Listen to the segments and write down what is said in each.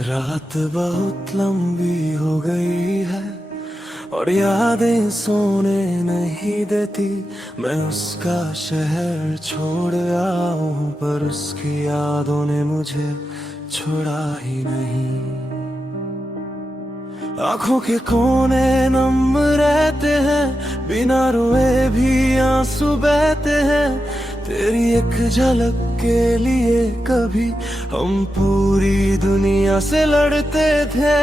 रात बहुत लंबी हो गई है और यादें सोने नहीं देती। मैं उसका शहर छोड़ आऊं पर उसकी यादों ने मुझे छोड़ा ही नहीं। आंखों के कोने नम रहते हैं, बिना रोए भी आंसू बहते हैं। तेरी एक झलक के लिए कभी हम पूरी दुनिया से लड़ते थे।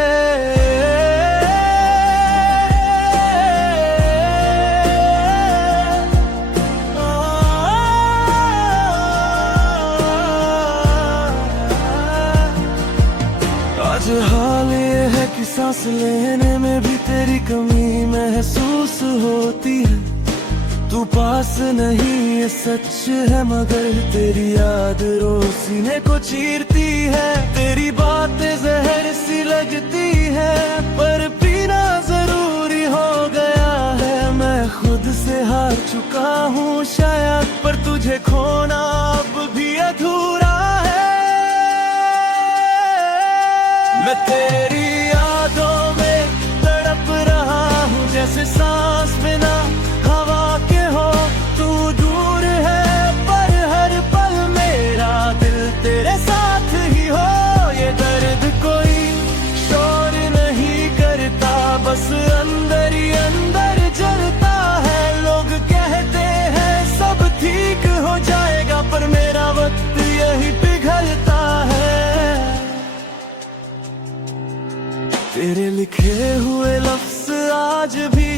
आज हाल ये है कि सांस लेने में भी तेरी कमी महसूस होती है। तू पास नहीं ये सच है, मगर तेरी याद रोज सीने को चीरती है। तेरी बातें जहर सी लगती है पर पीना जरूरी हो गया है। मैं खुद से हार चुका हूँ शायद, पर तुझे खोना अब भी अधूरा है। मैं तेरी यादों में तड़प रहा हूँ, जैसे सांस बिना हवा के हो। तू दूर है पर हर पल मेरा दिल तेरे साथ ही हो। ये दर्द कोई शोर नहीं करता, बस अंदर ही अंदर जलता है। लोग कहते हैं सब ठीक हो जाएगा, पर मेरा वक्त यही पिघलता है। तेरे लिखे हुए लफ्ज आज भी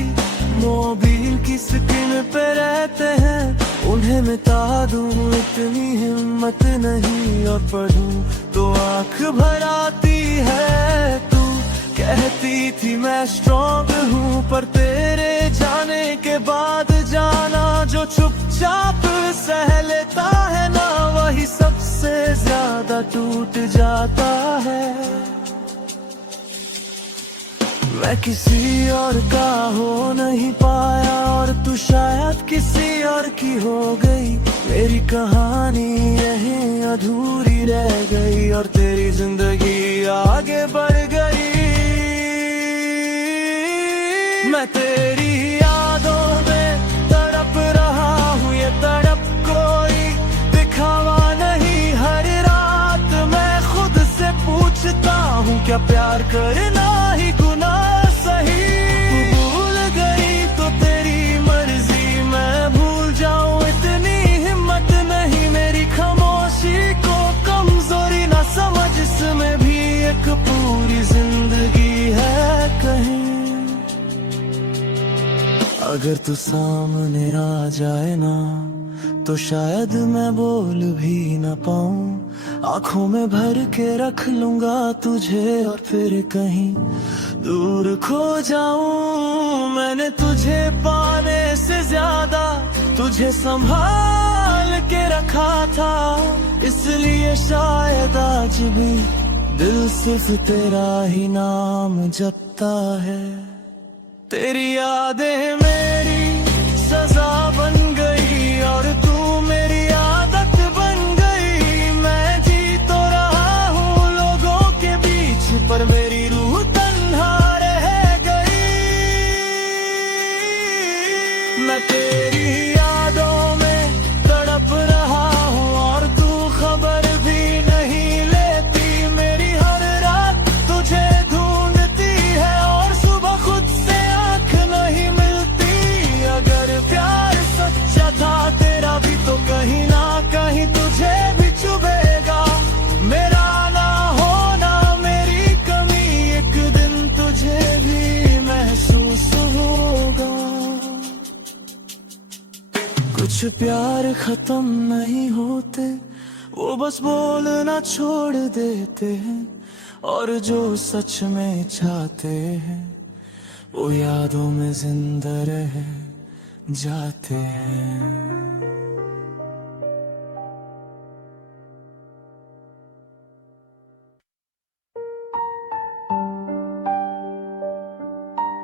मोबाइल की स्क्रीन पे रहते हैं। उन्हें मिटा दूं इतनी हिम्मत नहीं, और पढ़ूं तो आंख भर आती है। तू कहती थी मैं स्ट्रॉन्ग हूँ, पर तेरे जाने के बाद जाना जो चुपचाप सह लेता है ना, वही सबसे ज्यादा टूट जाता है। मैं किसी और का हो नहीं पाया और तू शायद किसी और की हो गई। मेरी कहानी यहीं अधूरी रह गई और तेरी जिंदगी आगे बढ़ गई। मैं तेरी यादों में तड़प रहा हूँ, ये तड़प कोई दिखावा नहीं। हर रात मैं खुद से पूछता हूँ, क्या प्यार करना ही गुनाह सही? तू भूल गई तो तेरी मर्जी, मैं भूल जाऊं इतनी हिम्मत नहीं। मेरी खामोशी को कमजोरी ना समझ, इसमें भी एक पूरी जिंदगी है कहीं। अगर तू सामने आ जाए ना, तो शायद मैं बोल भी ना पाऊं। आंखों में भर के रख लूंगा तुझे और फिर कहीं दूर खो जाऊं। मैंने तुझे पाने से ज्यादा तुझे संभाल के रखा था, इसलिए शायद आज भी दिल सिर्फ तेरा ही नाम जपता है। तेरी यादें मेरी सजा बन गई और तू मेरी आदत बन गई। मैं जी तो रहा हूँ लोगों के बीच, पर मेरी रूह तन्हा रह गई। मैं तेरी यादों में तड़प रहा हूँ और तू खबर भी नहीं लेती। मेरी हर रात तुझे ढूंढती है और सुबह खुद से आंख नहीं मिलती। अगर प्यार सच्चा था तेरा भी, तो कहीं ना कहीं तुझे भी चुभेगा। मेरा ना होना मेरी कमी, एक दिन तुझे भी महसूस होगा। कुछ प्यार खत्म नहीं होते, वो बस बोलना छोड़ देते हैं। और जो सच में चाहते हैं वो यादों में जिंदा रह जाते हैं।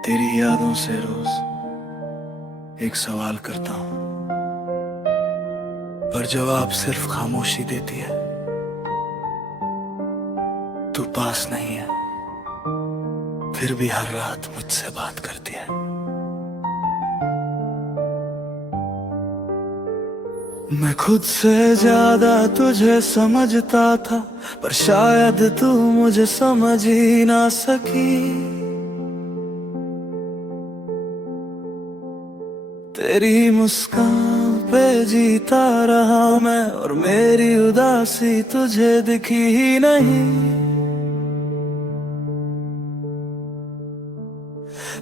तेरी यादों से रोज एक सवाल करता हूँ, पर जवाब सिर्फ खामोशी देती है। तू पास नहीं है, फिर भी हर रात मुझसे बात करती है। मैं खुद से ज्यादा तुझे समझता था, पर शायद तू मुझे समझ ही ना सकी। तेरी मुस्कान पे जीता रहा मैं, और मेरी उदासी तुझे दिखी ही नहीं।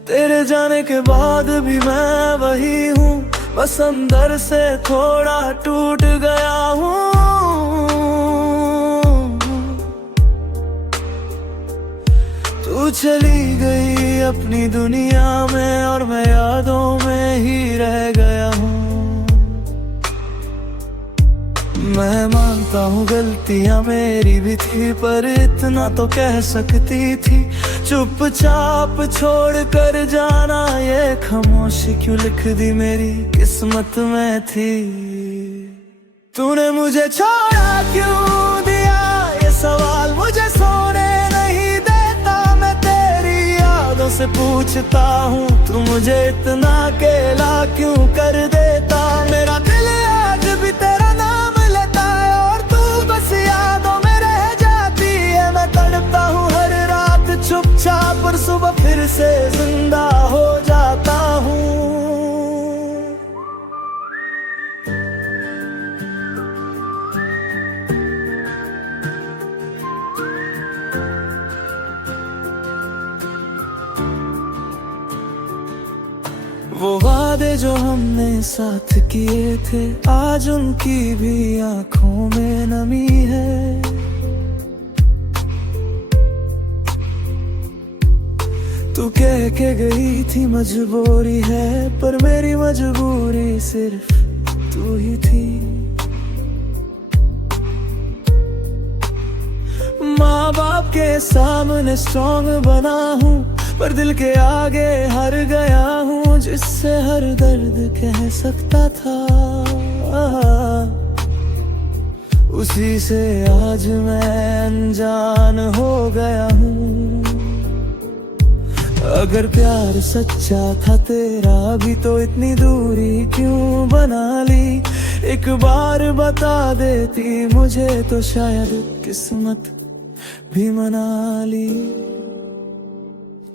तेरे जाने के बाद भी मैं वही हूँ, बस अंदर से थोड़ा टूट गया हूँ। तू चली गई अपनी दुनिया में, और मैं यादों में ही रह गया हूँ। मैं मानता हूँ गलतियाँ मेरी भी थी, पर इतना तो कह सकती थी। चुपचाप छोड़ कर जाना, ये खामोशी क्यों लिख दी मेरी किस्मत में थी। तूने मुझे छोड़ा क्यों दिया, ये सवाल मुझे सोने नहीं देता। मैं तेरी यादों से पूछता हूँ, तू मुझे इतना अकेला क्यों कर देता। मेरा दिल आज भी तेरा नाम लेता है, और तू बस यादों में रह जाती है। मैं तड़पता हूँ हर रात चुपचाप, पर सुबह फिर से जिंदा हो जाता हूँ। वो वादे जो हमने साथ किए थे, आज उनकी भी आंखों में नमी है। तू कह के गई थी मजबूरी है, पर मेरी मजबूरी सिर्फ तू ही थी। माँ बाप के सामने स्ट्रॉन्ग बना हूँ, पर दिल के आगे हार गया हूँ। जिससे हर दर्द कह सकता था, उसी से आज मैं अनजान हो गया हूँ। अगर प्यार सच्चा था तेरा भी, तो इतनी दूरी क्यों बना ली। एक बार बता देती मुझे, तो शायद किस्मत भी मना ली।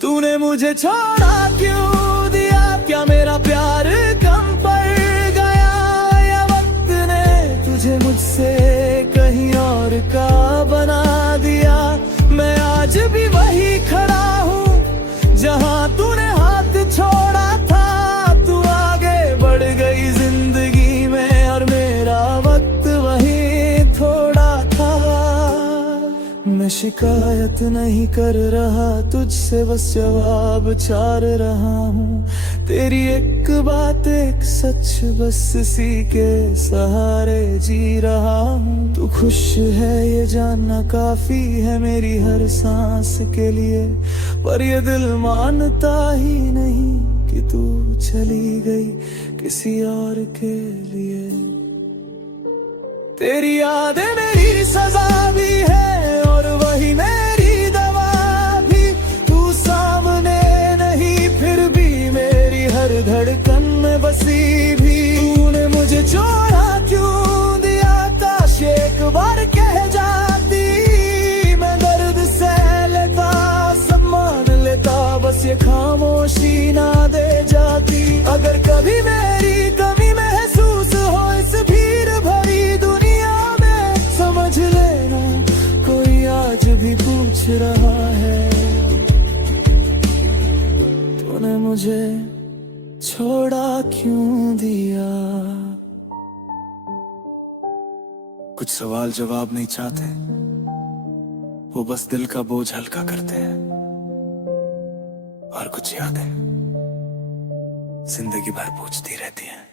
तूने मुझे छोड़ा क्यों दिया, क्या मेरा प्यार कम पड़ गया, या वक्त ने तुझे मुझसे कहीं और का बना दिया। मैं आज भी वही खड़ा हूँ जहाँ तूने हाथ छोड़ा था। तू आगे बढ़ गई जिंदगी में, और मेरा वक्त वही थोड़ा था। मैं शिकायत नहीं कर रहा तुझसे, बस जवाब चार रहा हूँ। तेरी एक बात एक सच, बस इसी के सहारे जी रहा हूँ। तू खुश है ये जानना काफी है मेरी हर सांस के लिए, पर ये दिल मानता ही नहीं कि तू चली गई किसी और के लिए। तेरी यादें मेरी सजा भी है, और वही मेरी दवा भी। तू सामने नहीं, फिर भी मेरी हर धड़कन में बसी भी। तूने मुझे छोड़ा क्यों दिया, काश एक बार कह जाती। मैं दर्द सह लेता, सब मान लेता, बस ये खामोशी ना दे जाती। अगर कभी मेरी कमी महसूस हो इस भीड़ भरी दुनिया में, समझ लेना कोई आज भी पूछ रहा है, तूने मुझे छोड़ा क्यों दिया। कुछ सवाल जवाब नहीं चाहते, वो बस दिल का बोझ हल्का करते हैं। और कुछ यादें जिंदगी भर पूछती रहती हैं।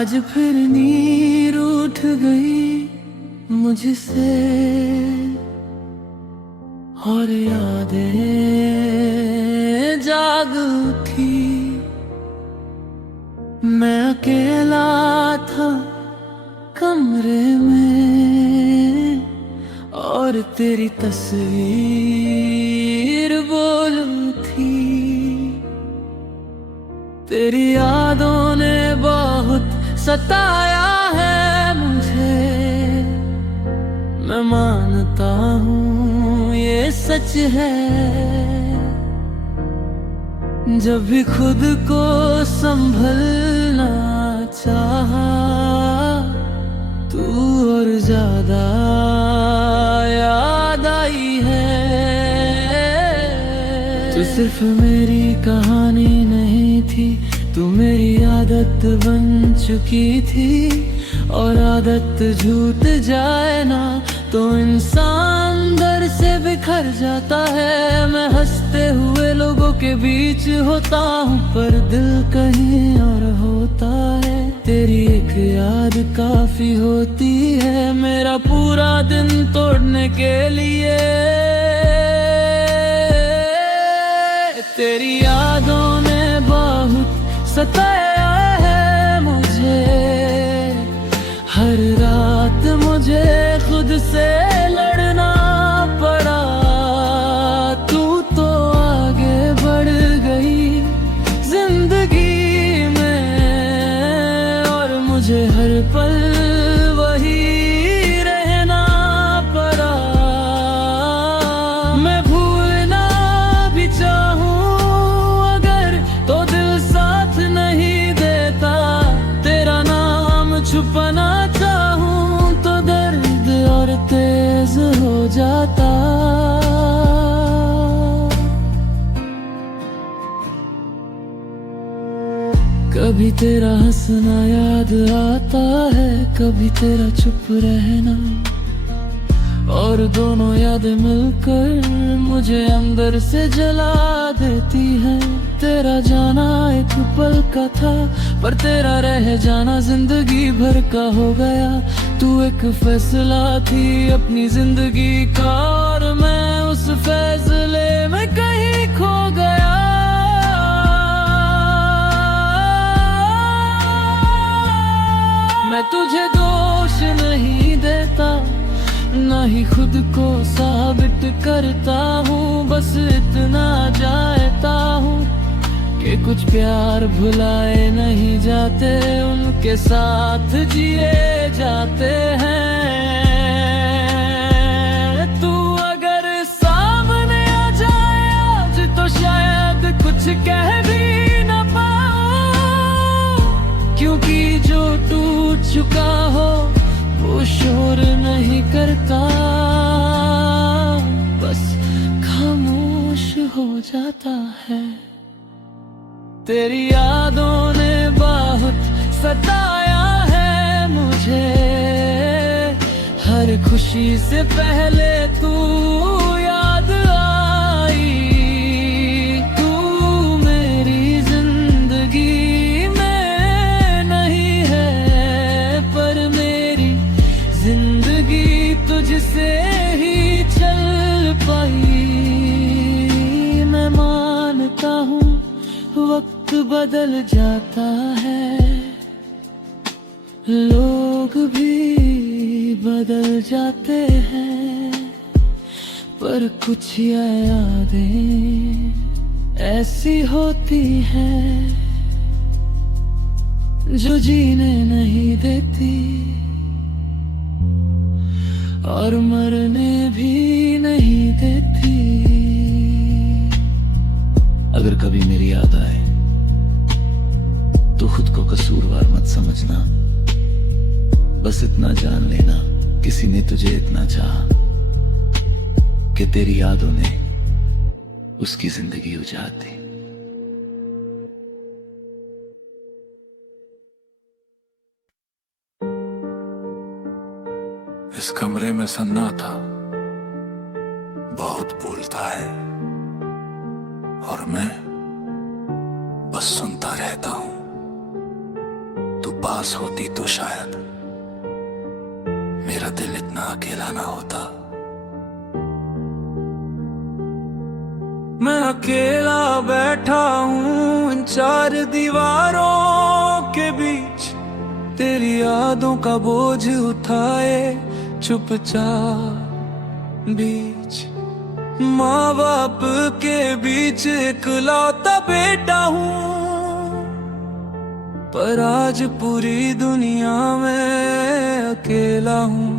आज फिर नींद उठ गई मुझसे और यादें जाग उठी। मैं अकेला था कमरे में और तेरी तस्वीर बोल थी। तेरी यादों ने बहुत सताया है मुझे, मैं मानता हूँ ये सच है। जब भी खुद को संभलना चाहा तू और ज्यादा याद आई है। तू सिर्फ मेरी कहानी नहीं थी, तू मेरी आदत बन चुकी थी। और आदत झूठ जाए ना तो इंसान दर से बिखर जाता है। मैं हंसते हुए लोगों के बीच होता हूँ पर दिल कहीं और होता है। तेरी एक याद काफी होती है मेरा पूरा दिन तोड़ने के लिए। तेरी यादों ने बहुत सताया है मुझे, हर रात मुझे खुद से लड़ना पड़ा। तू तो आगे बढ़ गई जिंदगी में और मुझे हर पल वही रहना पड़ा। मैं भूलना भी चाहूं अगर तो दिल साथ नहीं देता। तेरा नाम छुपाना चाहूं तो दर्द और तेज हो जाता। कभी तेरा हंसना याद आता है, कभी तेरा चुप रहना, और दोनों यादें मिलकर मुझे अंदर से जला देती है। तेरा जाना एक पल का था पर तेरा रह जाना जिंदगी भर का हो गया। तू एक फैसला थी अपनी जिंदगी का और मैं उस फैसले में कहीं खो गया। मैं तुझे दोष नहीं देता ना ही खुद को साबित करता हूँ, बस इतना जानता हूँ कि कुछ प्यार भुलाए नहीं जाते, उनके साथ जिए जाते हैं। तू अगर सामने आ जाए आज तो शायद कुछ कह भी न पाऊं, क्योंकि जो टूट चुका हो वो शोर नहीं करता, बस खामोश हो जाता है। तेरी यादों ने बहुत सताया है मुझे, हर खुशी से पहले तू याद आई। तू मेरी जिंदगी में नहीं है पर मेरी जिंदगी तुझसे ही चल पाई। मैं मानता हूँ वक्त बदल जाता है, लोग भी बदल जाते हैं, पर कुछ यादें ऐसी होती हैं जो जीने नहीं देती और मरने भी नहीं देती। अगर कभी मेरी याद आए तो खुद को कसूरवार मत समझना, बस इतना जान लेना किसी ने तुझे इतना चाहा कि तेरी यादों ने उसकी जिंदगी उजाड़ दी। इस कमरे में सन्नाटा बहुत बोलता है और मैं बस सुनता रहता हूं। तू पास होती तो शायद मेरा दिल इतना अकेला ना होता। मैं अकेला बैठा हूँ इन चार दीवारों के बीच, तेरी यादों का बोझ उठाए चुपचाप बीच। माँ बाप के बीच इकलौता बेटा हूँ, पर आज पूरी दुनिया में अकेला हूँ।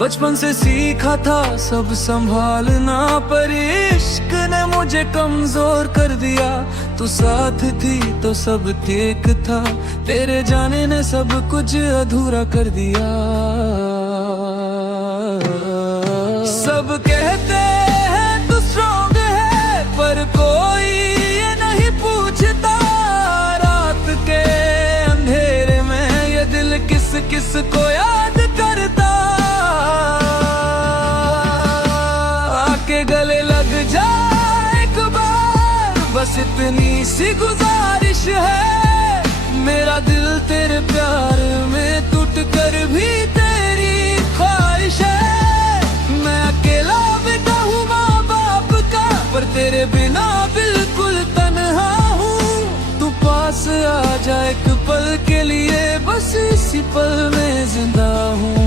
बचपन से सीखा था सब संभालना, पर इश्क ने मुझे कमजोर कर दिया। तू साथ थी तो सब ठीक था, तेरे जाने ने सब कुछ अधूरा कर दिया। सब कहते हैं तू स्ट्रॉन्ग है, पर कोई ये नहीं पूछता रात के अंधेरे में ये दिल किस किस को याद करता। आके गले लग जा एक बार, बस इतनी सी गुजारिश है। मेरा दिल तेरे प्यार में टूट कर भी तेरी ख्वाहिश है। मैं अकेला बेटा हूँ माँ बाप का, पर तेरे बिना बिल्कुल तन्हा हूँ। तू पास आ जा एक पल के लिए, बस इसी पल में जिंदा हूँ।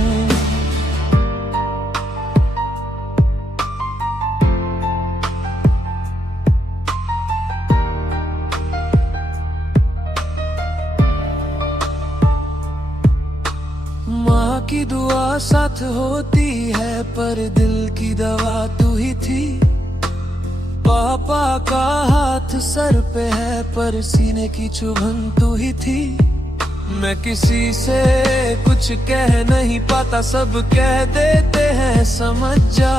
माँ की दुआ साथ होती है, पर दिल की दवा तू ही थी। पापा का हाथ सर पे है, पर सीने की चुभन तू ही थी। मैं किसी से कुछ कह नहीं पाता, सब कह देते हैं समझ जा,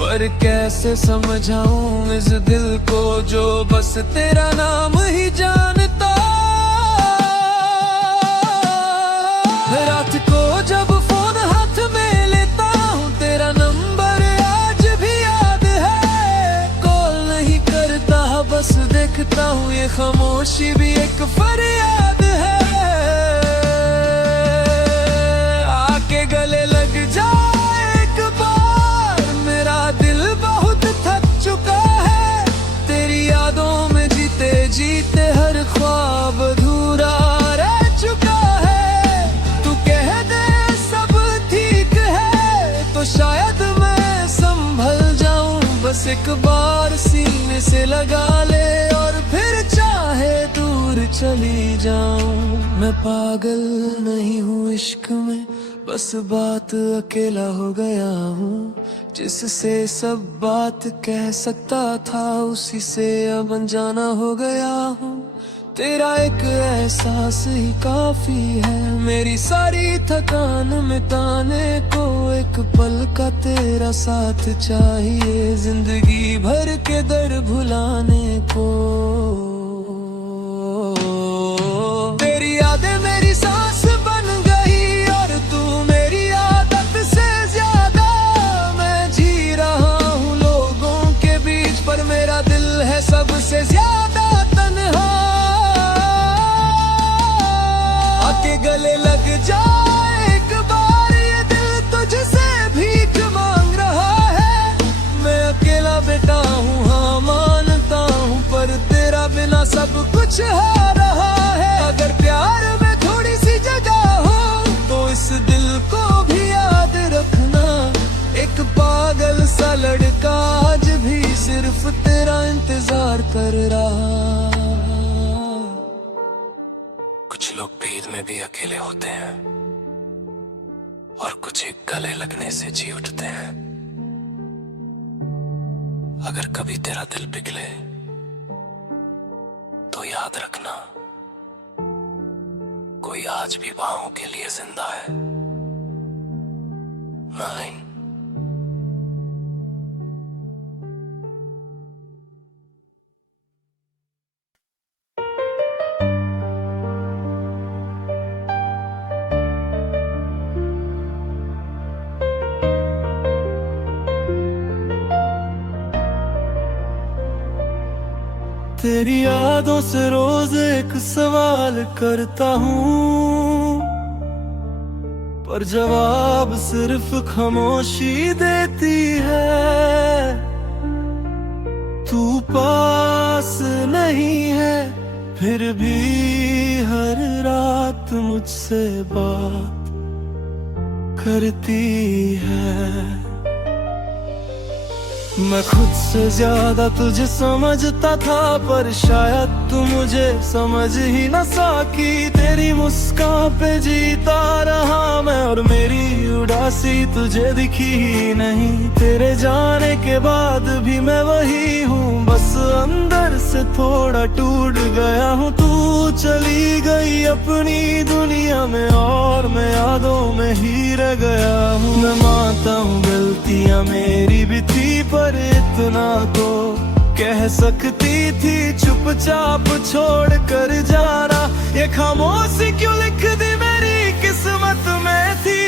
पर कैसे समझाऊं इस दिल को जो बस तेरा नाम ही जानता। रात को जब फोन हाथ में लेता हूँ, तेरा नंबर आज भी याद है। कॉल नहीं करता बस देखता हूँ, ये खामोशी भी एक फरियाद है। आके गले लग जा एक बार, मेरा दिल बहुत थक चुका है। तेरी यादों में जीते जीते हर ख्वाब अधूरा रह चुका है। तो शायद मैं संभल जाऊं, बस एक बार सीने से लगा ले और फिर चाहे दूर चली जाऊं। मैं पागल नहीं हूँ इश्क में, बस बात अकेला हो गया हूँ। जिससे सब बात कह सकता था, उसी से अब अनजाना हो गया हूँ। तेरा एक एहसास ही काफी है, मेरी सारी थकान मिटाने को। एक पल का तेरा साथ चाहिए, जिंदगी भर के दर्द भुलाने को। तेरी यादें मेरी सांस बन गई, और तू मेरी आदत से ज्यादा। मैं जी रहा हूँ लोगों के बीच, पर मेरा दिल है सबसे ज्यादा तन्हा। आके गले लग जा एक बार, ये दिल तुझसे भीख मांग रहा है। मैं अकेला बेटा हूँ हाँ मानता हूँ, पर तेरा बिना सब कुछ है रहा है। अगर प्यार में थोड़ी सी जगह हो, तो इस दिल को भी याद रखना। एक पागल सा लड़का आज भी सिर्फ तेरा इंतजार कर रहा। कुछ लोग भीड़ में भी अकेले होते हैं, और कुछ एक गले लगने से जी उठते हैं। अगर कभी तेरा दिल पिघले तो याद रखना, कोई आज भी बाहों के लिए जिंदा है। 9 तेरी यादों से रोज एक सवाल करता हूँ, पर जवाब सिर्फ खामोशी देती है। तू पास नहीं है फिर भी हर रात मुझसे बात करती है। मैं खुद से ज्यादा तुझे समझता था, पर शायद तू मुझे समझ ही न सकी। तेरी मुस्कान पे जीता रहा मैं, और मेरी उदासी तुझे दिखी ही नहीं। तेरे जाने के बाद भी मैं वही हूँ, बस अंदर से थोड़ा टूट गया हूँ। तू चली गई अपनी दुनिया में, और मैं यादों में ही रह गया हूँ। मैं मानता हूँ गलतियाँ मेरी भी थी, पर इतना तो कह सकती थी चुपचाप छोड़ कर जाना। ये खामोशी क्यों लिख दी मेरी किस्मत में थी।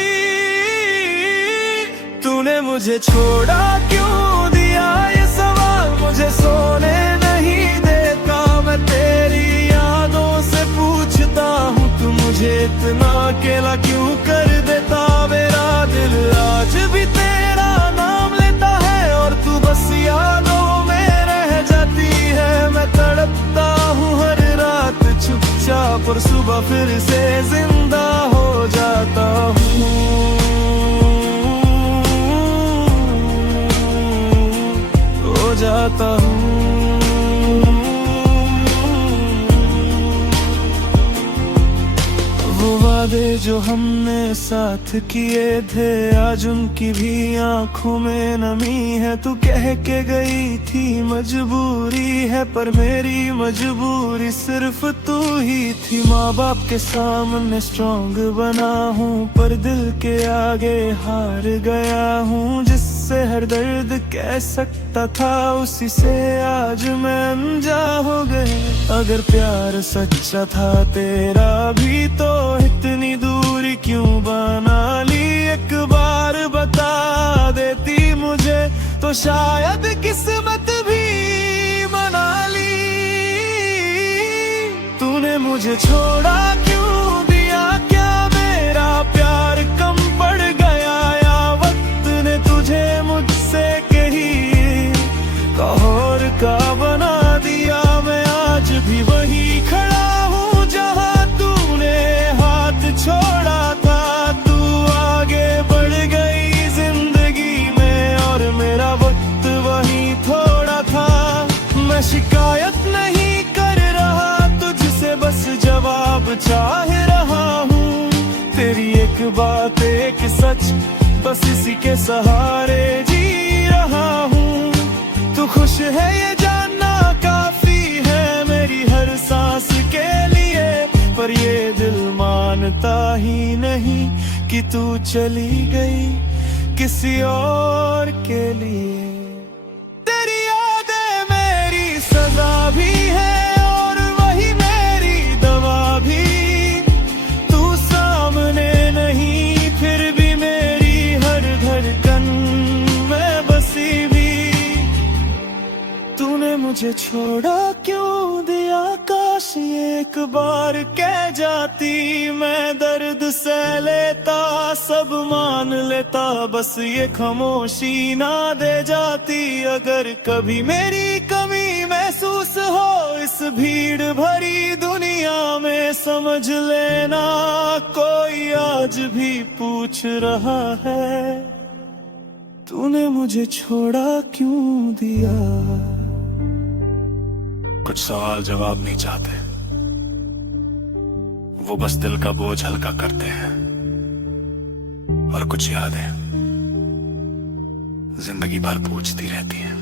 तूने मुझे छोड़ा क्यों दिया ये सवाल मुझे सोने नहीं देता। मैं तेरी यादों से पूछता हूँ, तू मुझे इतना अकेला क्यों कर देता। मेरा दिल आज भी तेरा नाम लेता है, और तू बस यादों में रह जाती है। मैं तड़पता हूँ हर रात चुपचाप, और सुबह फिर से जिंदा हो जाता हूँ। हो जाता हूँ। वो वादे जो हमने साथ किए थे, आज उनकी भी आंखों में नमी है। तू कह के गई थी मजबूरी है, पर मेरी मजबूरी सिर्फ तू ही थी। माँ बाप के सामने स्ट्रॉन्ग बना हूँ, पर दिल के आगे हार गया हूँ। जिससे हर दर्द कह सकता था, उसी से आज मैं अनजा हो गए। अगर प्यार सच्चा था तेरा भी, तो इतनी दूरी क्यों बना ली। एक बार बता देती मुझे, तो शायद किस्मत भी मना ली। तूने मुझे छोड़ा क्यों दिया, क्या मेरा प्यार कम पड़ गया, या वक्त ने तुझे मुझसे कही कहर का बना दिया। मैं आज भी वही खड़ा हूँ जहाँ तूने हाथ छोड़ा था। तू आगे बढ़ गई जिंदगी में, और मेरा वक्त वही थोड़ा था। मैं शिकायत नहीं कर रहा तुझसे, बस जवाब चाह रहा हूँ। तेरी एक बात एक सच, बस इसी के सहारे जी रहा हूँ। तू खुश है ये जानना काफी है मेरी हर सांस के लिए, पर ये दिल मानता ही नहीं कि तू चली गई किसी और के लिए। तेरी यादें मेरी सजा भी है, और वही मेरी दवा भी। तू सामने नहीं फिर भी मेरी हर धड़कन में बसी भी। तूने मुझे छोड़ा क्यों दिया, काश ये एक बार कह जाती। मैं दर्द सह लेता, सब मान लेता, बस ये खामोशी ना दे जाती। अगर कभी मेरी कमी महसूस हो इस भीड़ भरी दुनिया में, समझ लेना कोई आज भी पूछ रहा है, तूने मुझे छोड़ा क्यों दिया। कुछ सवाल जवाब नहीं चाहते, वो बस दिल का बोझ हल्का करते हैं। और कुछ यादें जिंदगी भर पूछती रहती हैं।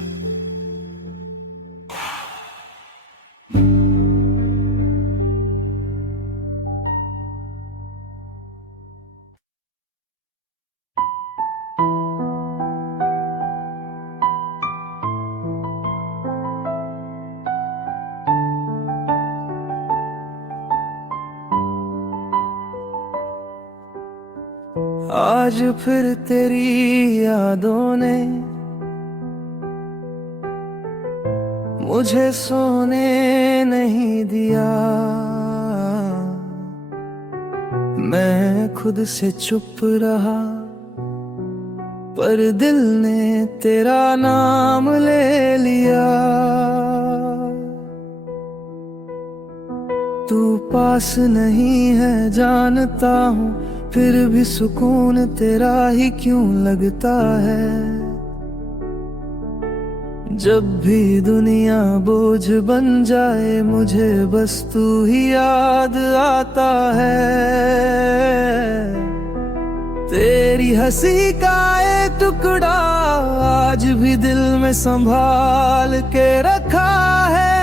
आज फिर तेरी यादों ने मुझे सोने नहीं दिया। मैं खुद से चुप रहा, पर दिल ने तेरा नाम ले लिया। तू पास नहीं है जानता हूँ, फिर भी सुकून तेरा ही क्यों लगता है। जब भी दुनिया बोझ बन जाए, मुझे बस तू ही याद आता है। तेरी हंसी का एक टुकड़ा आज भी दिल में संभाल के रखा है।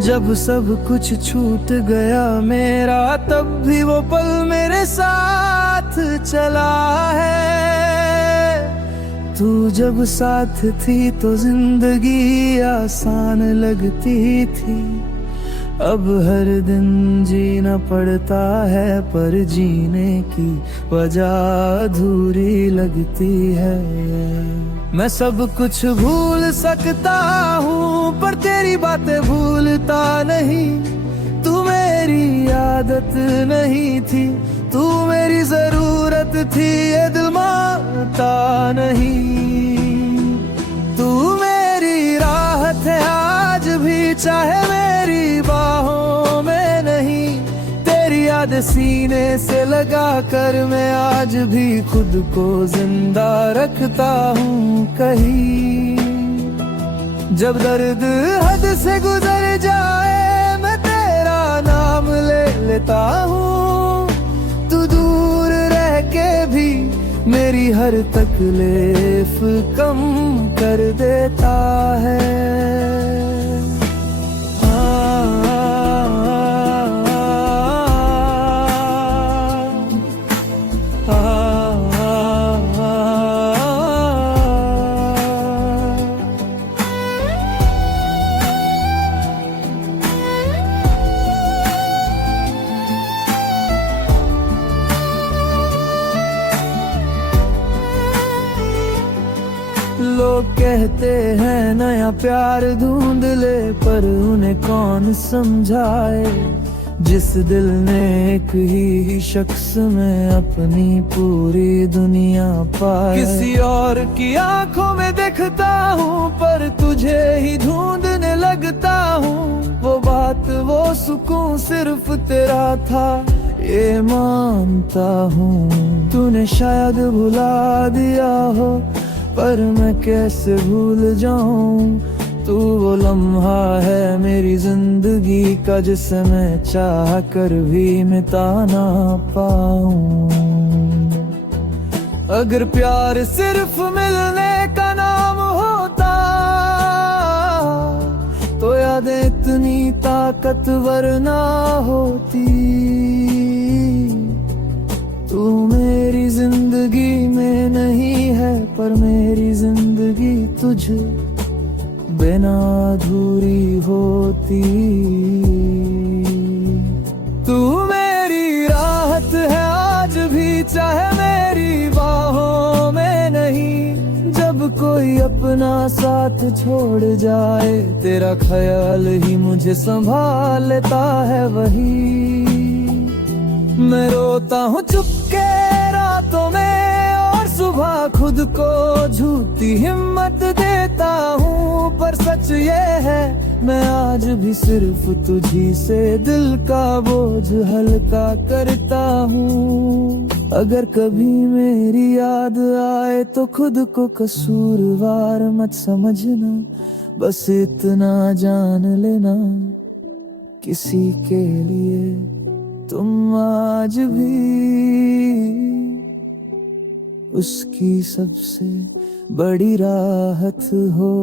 जब सब कुछ छूट गया मेरा, तब भी वो पल मेरे साथ चला है। तू जब साथ थी तो जिंदगी आसान लगती थी। अब हर दिन जीना पड़ता है, पर जीने की वजह अधूरी लगती है। मैं सब कुछ भूल सकता हूँ, पर तेरी बातें भूलता नहीं। तू मेरी आदत नहीं थी, तू मेरी जरूरत थी, ये दिल मानता नहीं। तू मेरी राहत है आज भी, चाहे मेरी बाहों में नहीं। तेरी याद सीने से लगा कर मैं आज भी खुद को जिंदा रखता हूँ कहीं। जब दर्द हद से गुजर जाए, मैं तेरा नाम ले लेता हूँ। तू दूर रह के भी मेरी हर तकलीफ कम कर देता है। लोग कहते हैं नया प्यार ढूंढ ले, पर उन्हें कौन समझाए। जिस दिल ने एक ही शख्स में अपनी पूरी दुनिया पाए। किसी और की आंखों में देखता हूँ, पर तुझे ही ढूंढने लगता हूँ। वो बात वो सुकून सिर्फ तेरा था, ये मानता हूँ। तूने शायद भुला दिया हो, पर मैं कैसे भूल जाऊं। तू वो लम्हा है मेरी जिंदगी का, जिसे मैं चाह कर भी मिटा ना पाऊं। अगर प्यार सिर्फ मिलने का नाम होता, तो यादें इतनी ताकतवर ना होती। तू मेरी जिंदगी में नहीं है, पर मेरी जिंदगी तुझ बिना अधूरी होती। तू मेरी राहत है आज भी, चाहे मेरी बाहों में नहीं। जब कोई अपना साथ छोड़ जाए, तेरा ख्याल ही मुझे संभाल लेता है वही। मैं रोता हूँ चुपके रातों में, और सुबह खुद को झूठी हिम्मत देता हूँ। पर सच ये है, मैं आज भी सिर्फ तुझी से दिल का बोझ हल्का करता हूँ। अगर कभी मेरी याद आए, तो खुद को कसूरवार मत समझना। बस इतना जान लेना, किसी के लिए तुम आज भी उसकी सबसे बड़ी राहत हो।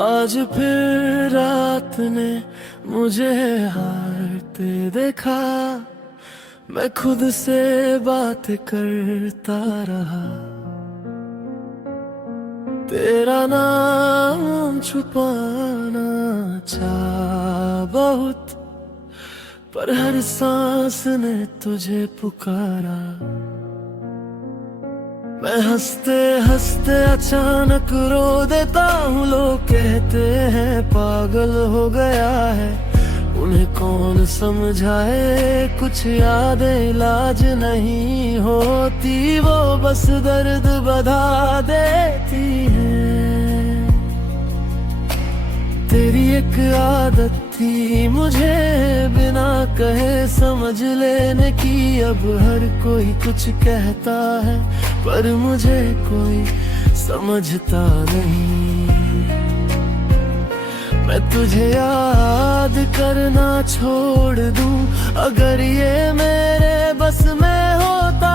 आज फिर रात ने मुझे हारते देखा। मैं खुद से बात करता रहा, तेरा नाम छुपाना चाहा बहुत, पर हर सांस ने तुझे पुकारा। मैं हंसते हंसते अचानक रो देता हूँ, लोग कहते हैं पागल हो गया है। उन्हें कौन समझाए, कुछ यादें इलाज नहीं होती, वो बस दर्द बढ़ा देती है। तेरी एक आदत थी मुझे बिना कहे समझ लेने की, अब हर कोई कुछ कहता है पर मुझे कोई समझता नहीं। मैं तुझे याद करना छोड़ दूं, अगर ये मेरे बस में होता,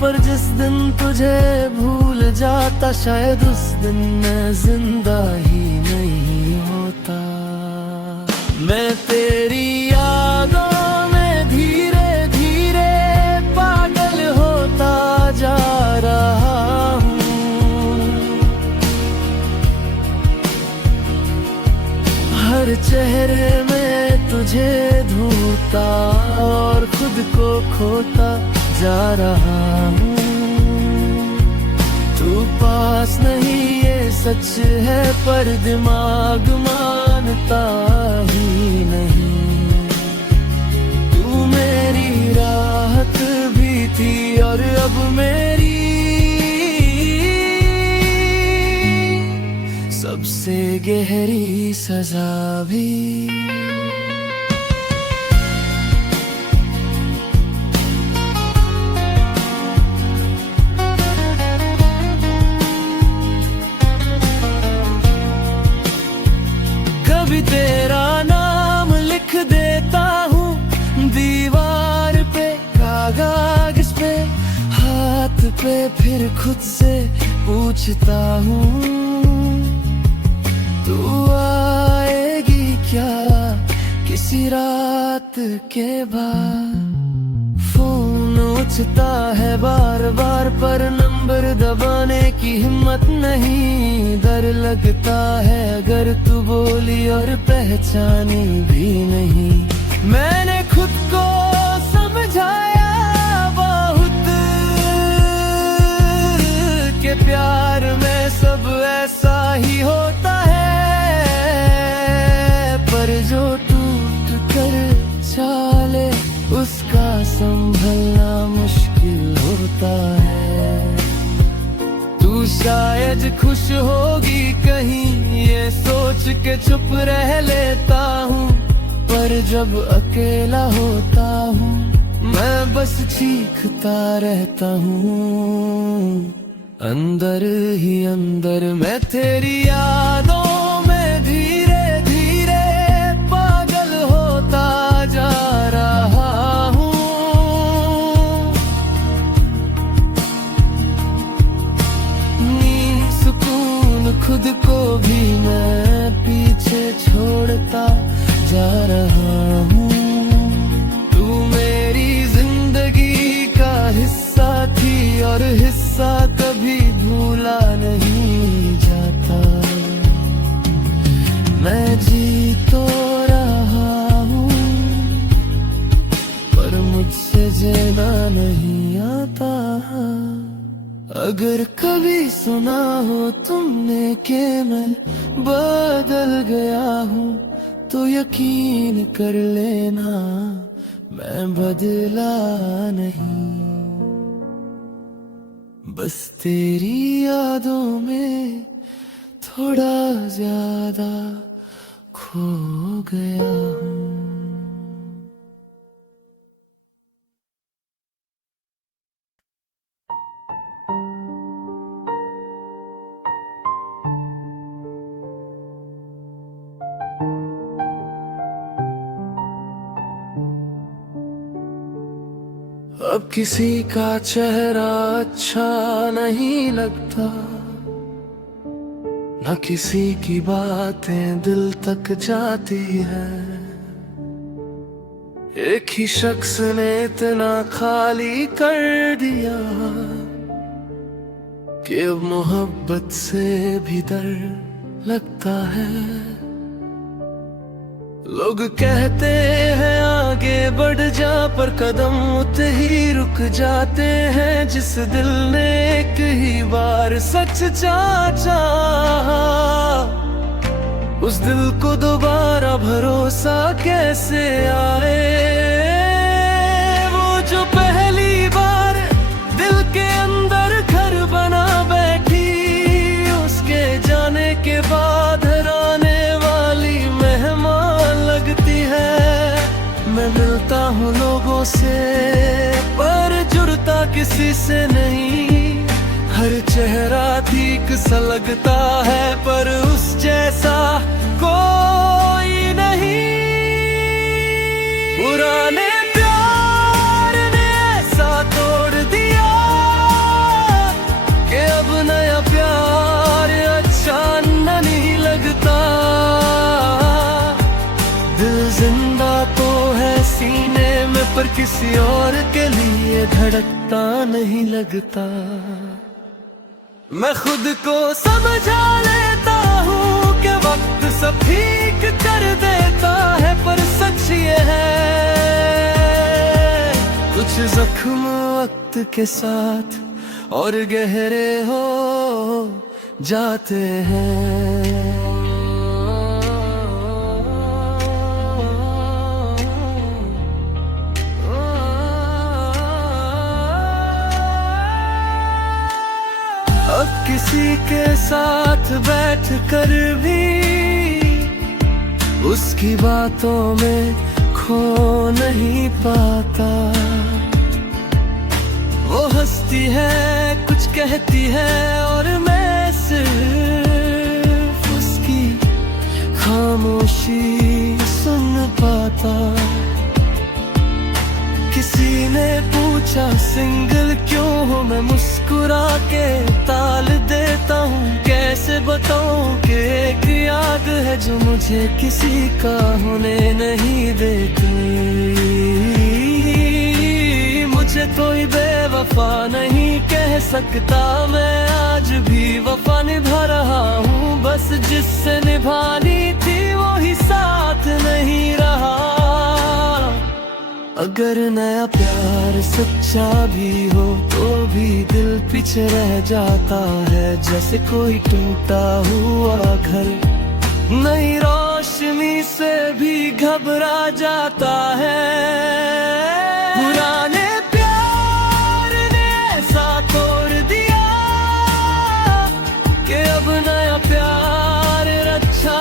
पर जिस दिन तुझे भूल जाता, शायद उस दिन मैं जिंदा ही नहीं होता। मैं तेरी यादों में धीरे धीरे पागल होता जा रहा हूँ। हर चेहरे में तुझे ढूंढता और खुद को खोता जा रहा हूँ। तू पास नहीं ये सच है, पर दिमाग मानता ही नहीं। तू मेरी राहत भी थी और अब मेरी सबसे गहरी सजा भी। कभी तेरा नाम लिख देता हूँ दीवार पे, कागज पे, हाथ पे, फिर खुद से पूछता हूँ तू आएगी क्या किसी रात के बाद। फोन उठता है बार बार, पर नंबर दबाने की हिम्मत नहीं। डर लगता है अगर तू बोली और पहचानी भी नहीं। मैंने खुद को समझाया बहुत कि प्यार में सब ऐसा ही होता है, पर जो टूट कर चाले उसका संभलना मुश्किल होता है। तू शायद खुश होगी कहीं ये सोच के चुप रह लेता हूँ, पर जब अकेला होता हूँ मैं बस चीखता रहता हूँ। अंदर ही अंदर मैं तेरी यादों में धीरे धीरे पागल होता जा रहा हूँ। नींद सुकून खुद को भी मैं पीछे छोड़ता जा रहा हूँ। तू मेरी जिंदगी का हिस्सा थी और हिस्सा कभी भूला नहीं जाता। मैं जी तो रहा हूँ पर मुझसे जीना नहीं आता। अगर कभी सुना हो तुमने कि मैं बदल गया हूँ, तो यकीन कर लेना मैं बदला नहीं। बस तेरी यादों में थोड़ा ज्यादा खो गया हूँ। अब किसी का चेहरा अच्छा नहीं लगता, न किसी की बातें दिल तक जाती है। एक ही शख्स ने इतना खाली कर दिया कि अब मोहब्बत से भी डर लगता है। लोग कहते हैं आगे बढ़ जा, पर कदम उतने ही रुक जाते हैं। जिस दिल ने एक ही बार सच चाहा, उस दिल को दोबारा भरोसा कैसे आए। वो जो पहली बार दिल के अंदर घर बना बैठी, उसके जाने के बाद हराने वाली मेहमान लगती है। मैं मिलता हूँ लोगों से पर जुड़ता किसी से नहीं। हर चेहरा ठीक सा लगता है पर उस जैसा कोई नहीं। पुराने प्यार ने ऐसा तोड़ दिया कि अब नया प्यार अच्छा नहीं लगता। दिल जिंदा तो है सीने में, पर किसी और के लिए धड़कता नहीं लगता। मैं खुद को समझा लेता हूँ कि वक्त सब ठीक कर देता है, पर सच ये है कुछ जख्म वक्त के साथ और गहरे हो जाते हैं। अब किसी के साथ बैठ कर भी उसकी बातों में खो नहीं पाता। वो हंसती है, कुछ कहती है और मैं सिर्फ उसकी खामोशी सुन पाता। किसी ने पूछा सिंगल क्यों हो, मैं मुस्कुरा के ताल देता हूँ। कैसे बताऊँ कि एक याद है जो मुझे किसी का होने नहीं देती। मुझे कोई बेवफा नहीं कह सकता, मैं आज भी वफा निभा रहा हूँ। बस जिससे निभानी थी वो ही साथ नहीं रहा। अगर नया प्यार सच्चा भी हो तो भी दिल पीछे रह जाता है। जैसे कोई टूटा हुआ घर नई रोशनी से भी घबरा जाता है। पुराने प्यार ने ऐसा तोड़ दिया कि अब नया प्यार अच्छा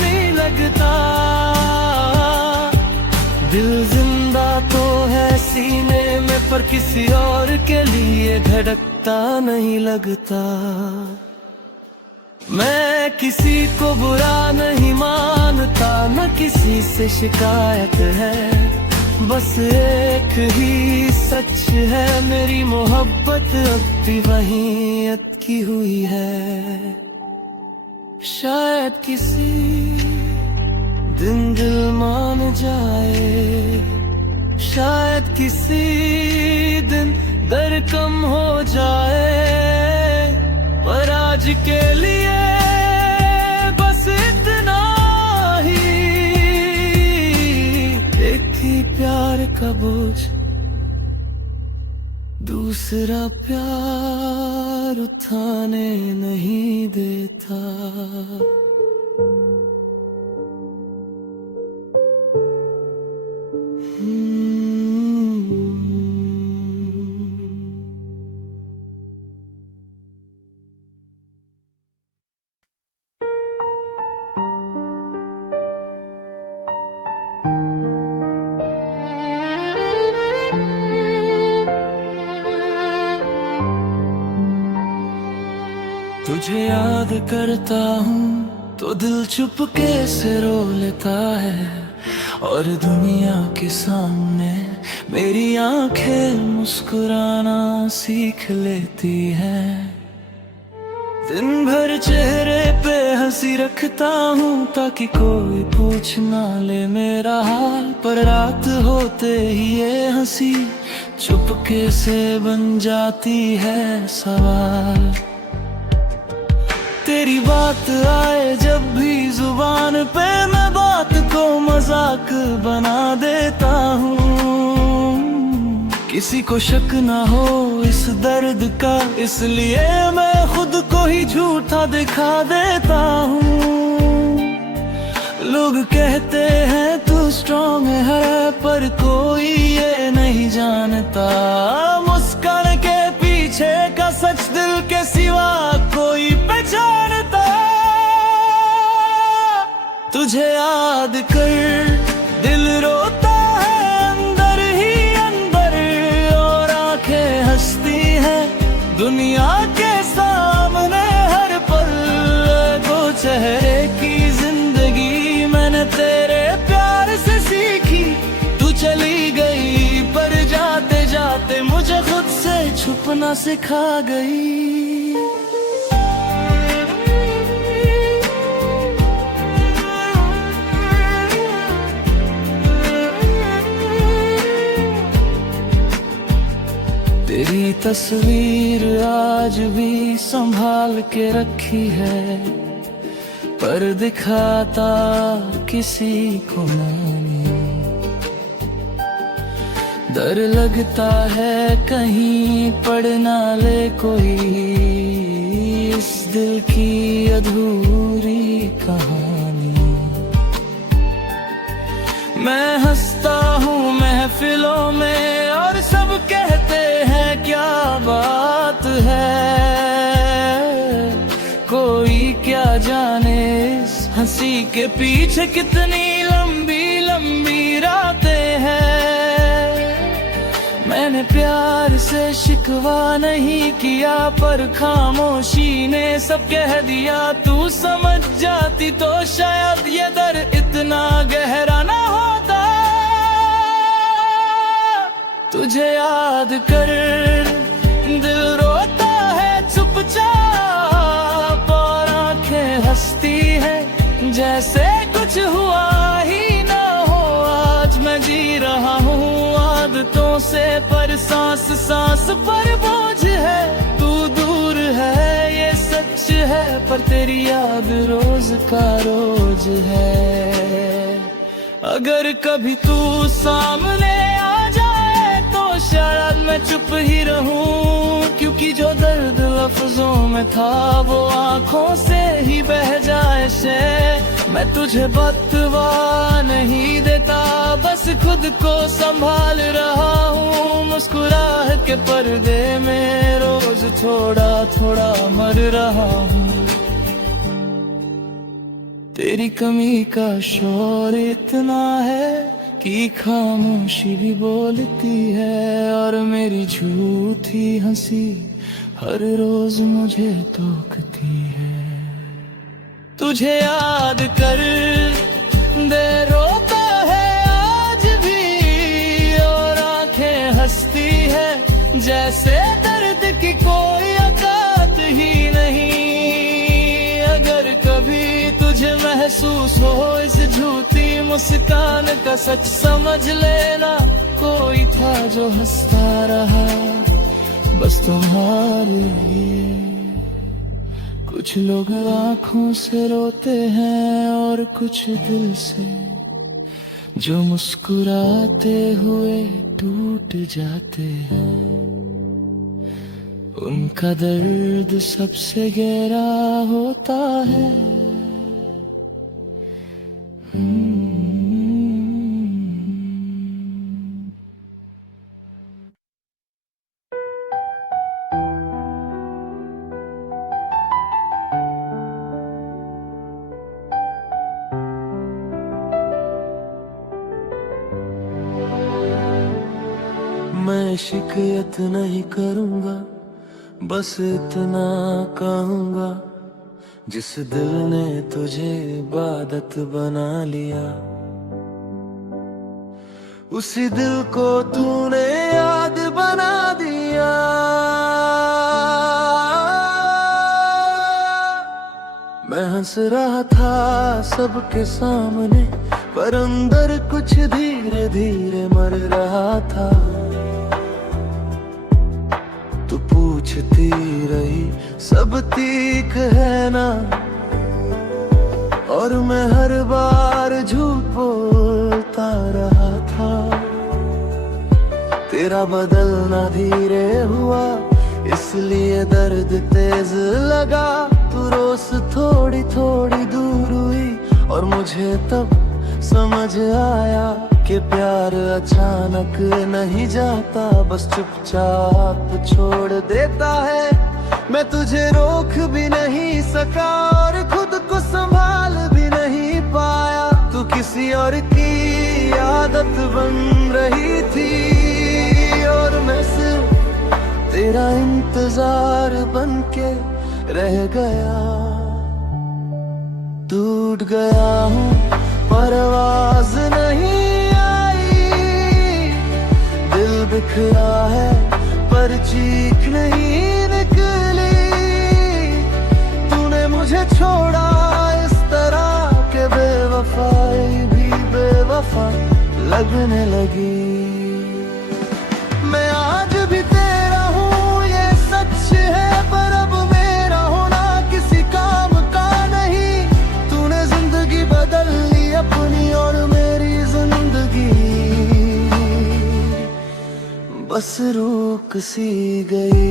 नहीं लगता। दिल जिंदा तो है सीने में, पर किसी और के लिए धड़कता नहीं लगता। मैं किसी को बुरा नहीं मानता, न किसी से शिकायत है। बस एक ही सच है, मेरी मोहब्बत अब भी वहीं अटकी हुई है। शायद किसी दिन दिल मान जाए, शायद किसी दिन दर्द कम हो जाए। पर आज के लिए बस इतना ही, एक ही प्यार का बोझ दूसरा प्यार उठाने नहीं देता। तुझे याद करता हूँ तो दिल चुपके से रो लेता है, और दुनिया के सामने मेरी आंखें मुस्कुराना सीख लेती हैं। दिन भर चेहरे पे हंसी रखता हूँ ताकि कोई पूछ ना ले मेरा हाल, पर रात होते ही ये हंसी चुपके से बन जाती है सवाल। तेरी बात आए जब भी जुबान पे, मैं बात को मजाक बना देता हूँ। किसी को शक ना हो इस दर्द का, इसलिए मैं खुद को ही झूठा दिखा देता हूँ। लोग कहते हैं तू स्ट्रॉन्ग है, पर कोई ये नहीं जानता मुस्कान के पीछे का सच दिल के सिवा कोई पहचानता। तुझे याद कर दिल रोता है अंदर ही अंदर, और आंखें हंसती हैं दुनिया के सामने हर पल। दो चेहरे की जिंदगी मैंने तेरे प्यार से सीखी, तू चली गई पर जाते जाते मुझे खुद से छुपना सिखा गई। तेरी तस्वीर आज भी संभाल के रखी है, पर दिखाता किसी को नहीं। डर लगता है कहीं पढ़ ना ले कोई इस दिल की अधूरी कहानी। मैं हंसता हूँ महफिलों में और सब कहते हैं क्या बात है, कोई क्या जाने इस हंसी के पीछे कितनी लंबी लंबी रातें हैं। मैंने प्यार से शिकवा नहीं किया, पर खामोशी ने सब कह दिया। तू समझ जाती तो शायद ये दर्द इतना गहरा ना होता। तुझे याद कर दिल रोता है चुपचाप, और आंखें हंसती हैं जैसे कुछ हुआ ही ना हो। आज मैं जी रहा हूँ आदतों से, पर सांस सांस पर बोझ है। तू दूर है ये सच है, पर तेरी याद रोज का रोज है। अगर कभी तू सामने आ जाए तो शायद मैं चुप ही रहूं, क्योंकि जो दर्द लफ्जों में था वो आंखों से ही बह जाए से। मैं तुझे बतवा नहीं देता, बस खुद को संभाल रहा हूँ। मुस्कुराहट के पर्दे में रोज थोड़ा थोड़ा मर रहा हूँ। तेरी कमी का शोर इतना है कि खामोशी भी बोलती है, और मेरी झूठी हंसी हर रोज मुझे टोकती है। तुझे याद कर दे रोता है आज भी, और आंखें हंसती है जैसे दर्द की कोई औकात ही नहीं। अगर कभी तुझे महसूस हो इस झूठी मुस्कान का सच, समझ लेना कोई था जो हंसता रहा बस तुम्हारे लिए। कुछ लोग आंखों से रोते हैं और कुछ दिल से, जो मुस्कुराते हुए टूट जाते हैं। उनका दर्द सबसे गहरा होता है। मैं शिकायत नहीं करूंगा, बस इतना कहूंगा, जिस दिल ने तुझे इबादत बना लिया, उसी दिल को तूने याद बना दिया। हंस रहा था सबके सामने, पर अंदर कुछ धीरे धीरे मर रहा था। तू पूछती रही सब ठीक है ना, और मैं हर बार झूठ बोलता रहा था। तेरा बदलना धीरे हुआ, इसलिए दर्द तेज लगा। तू रोज थोड़ी थोड़ी दूर हुई, और मुझे तब समझ आया कि प्यार अचानक नहीं जाता, बस चुपचाप छोड़ देता है। मैं तुझे रोक भी नहीं सका और खुद को संभाल भी नहीं पाया। तू किसी और की आदत बन रही थी, और मैं सिर्फ तेरा इंतजार बनके रह गया। टूट गया हूँ पर आवाज नहीं आई, दिल बिखरा है पर चीख नहीं निकली। तूने मुझे छोड़ा इस तरह के बेवफाई भी बेवफा लगने लगी। मैं आज भी तेरा हूँ ये सच है, पर अब मेरा होना किसी काम का नहीं। तूने जिंदगी बदल ली अपनी, और मेरी जिंदगी बस रुक सी गई।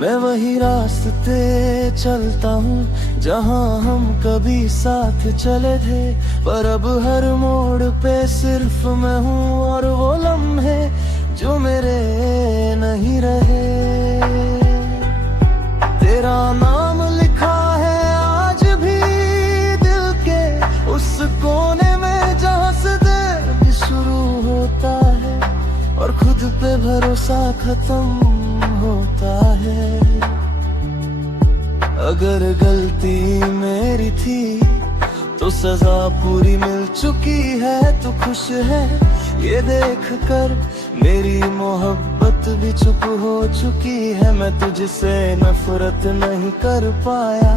मैं वही रास्ते चलता हूँ जहाँ हम कभी साथ चले थे, पर अब हर मोड़ पे सिर्फ मैं हूँ, और वो लम्हे जो मेरे नहीं रहे। तेरा नाम लिखा है आज भी दिल के उस कोने में, जहाँ से दर्द शुरू होता है और खुद पे भरोसा खत्म होता है। अगर गलती मेरी थी तो सजा पूरी मिल चुकी है। तू खुश है ये देख कर, मेरी मोहब्बत भी चुप हो चुकी है। मैं तुझसे नफरत नहीं कर पाया,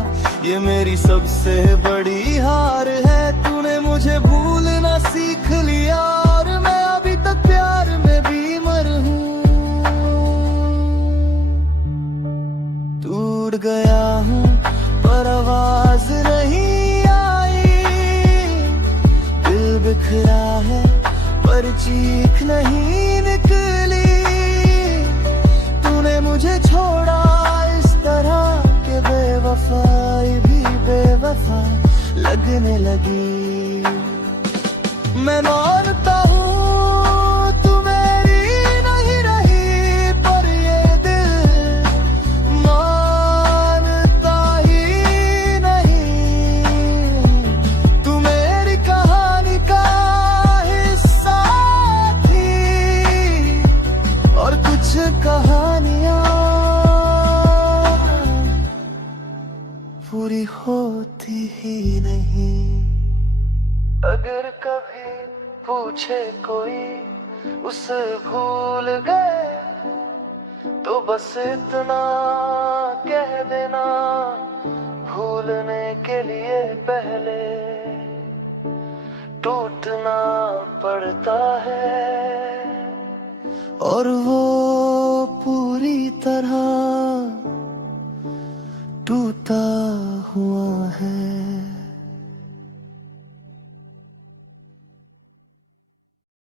ये मेरी सबसे बड़ी हार है। तूने मुझे भूलना सीख लिया, और मैं अभी तक प्यार में बीमार हूँ। टूट गया हूँ पर आवाज नहीं आई, दिल बिखरा है पर चीख नहीं निकली। तूने मुझे छोड़ा इस तरह के बेवफाई भी बेवफा लगने लगी। मैं मानता हूँ तू मेरी नहीं रही, पर ये दिल मानता ही नहीं। तू मेरी कहानी का हिस्सा थी, और कुछ कहानियां पूरी होती ही नहीं। अगर कभी पूछे कोई उसे भूल गए, तो बस इतना कह देना, भूलने के लिए पहले टूटना पड़ता है, और वो पूरी तरह टूटा हुआ है।